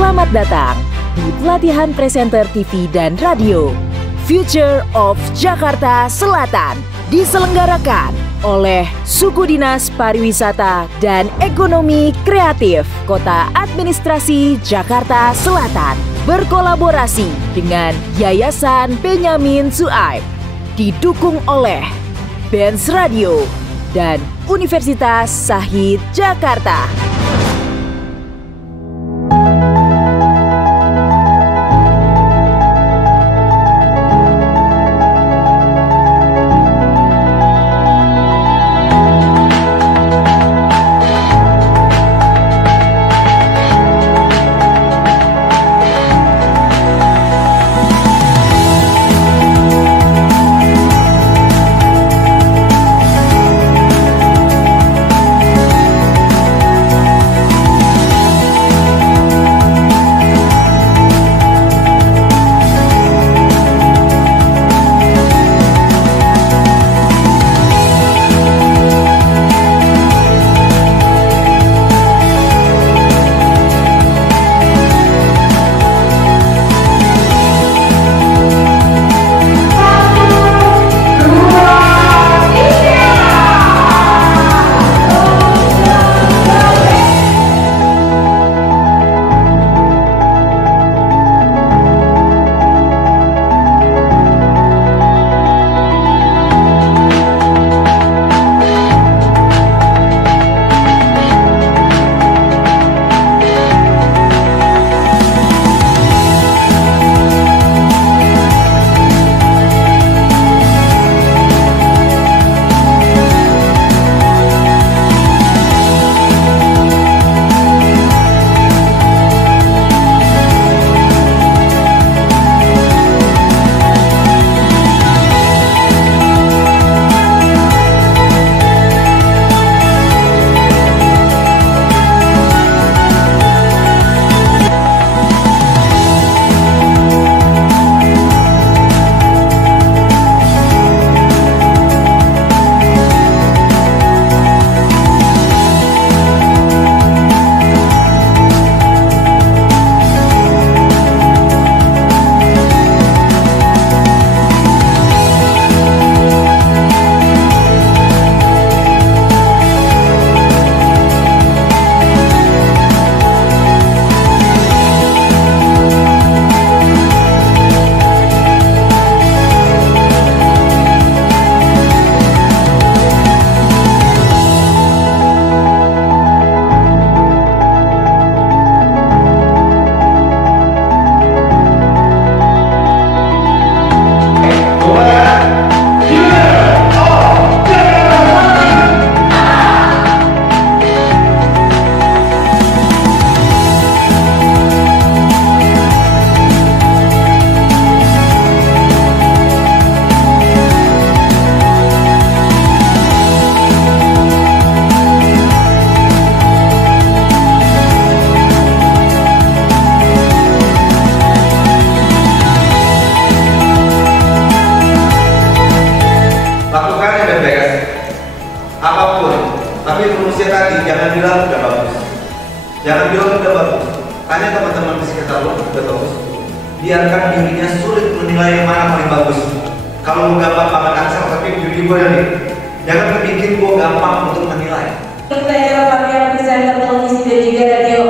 Selamat datang di pelatihan presenter TV dan radio Future of Jakarta Selatan, diselenggarakan oleh Suku Dinas Pariwisata dan Ekonomi Kreatif Kota Administrasi Jakarta Selatan, berkolaborasi dengan Yayasan Benyamin Suaib, didukung oleh Benz Radio dan Universitas Shahid Jakarta. Tapi rumusnya tadi jangan bilang udah bagus, jangan bilang udah bagus. Tanya teman-teman di sekitar lo udah bagus. Biarkan dirinya sulit menilai yang mana paling bagus. Kalau lo gampang banget answer tapi diri gue nih, jangan bikin gue gampang untuk menilai. Pelajaran pakaian presenter televisi dan juga radio